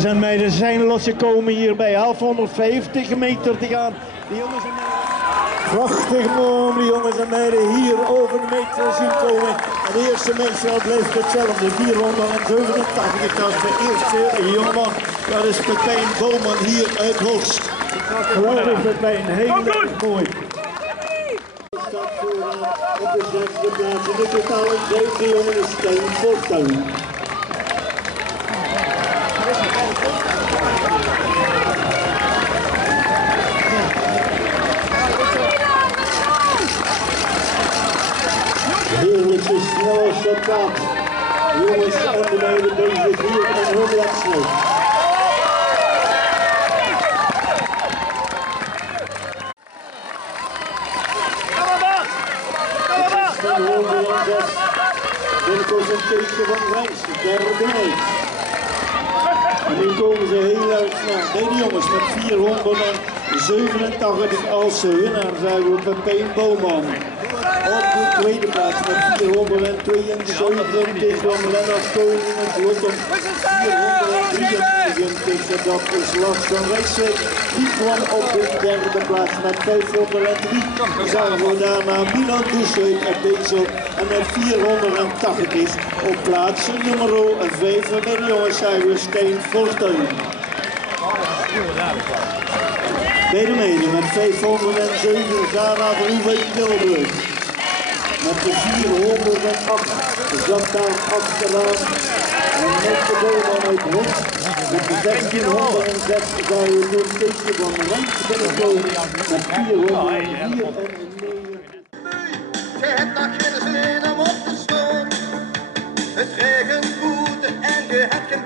Jongens en meiden zijn losgekomen hier bij 1150 meter te gaan. De jongens en meiden... Prachtig mooi om de jongens en meiden hier over de meet te zien komen. En de eerste meetveld blijft hetzelfde. 487 kast. De eerste jongeman, dat is Pepijn Bouwman hier uit Horst. Geweldig Pepijn, heel erg mooi. Staat vooraan op de zesde plaats. In de totaal een vijfde jongen is Stijn Fortuyn. Heerlijke snelle shotkaart. Jongens en de meiden bezig hier en hun wedstrijd. Dit was een teken van Rijs, derde meet. En nu komen ze heel erg snel. Nee, de jongens met 487 als winnaar zijn we Pepijn Bouwman. Op de tweede plaats met 472 van Lennart Koning en Lottom 493. Dat is Lars van Rijswijk. Die kwam op de derde plaats met 503. Zagen we daarna Milan Dusseuil en Bezel. En met 480 op plaats nummer 5 bij de jongens zijn we Stijn Fortuyn. Bij de meiden met 507 Zara Verhoeven-Tilburg. Met de 408 zat daar achteraan. En met de Bouwman uit Hond. Met de 1606 zou je door een teken van Rijns binnenkomen. Met 404 en 9. Je hebt nog geen zin om op te staan. Het regent goed en je hebt geen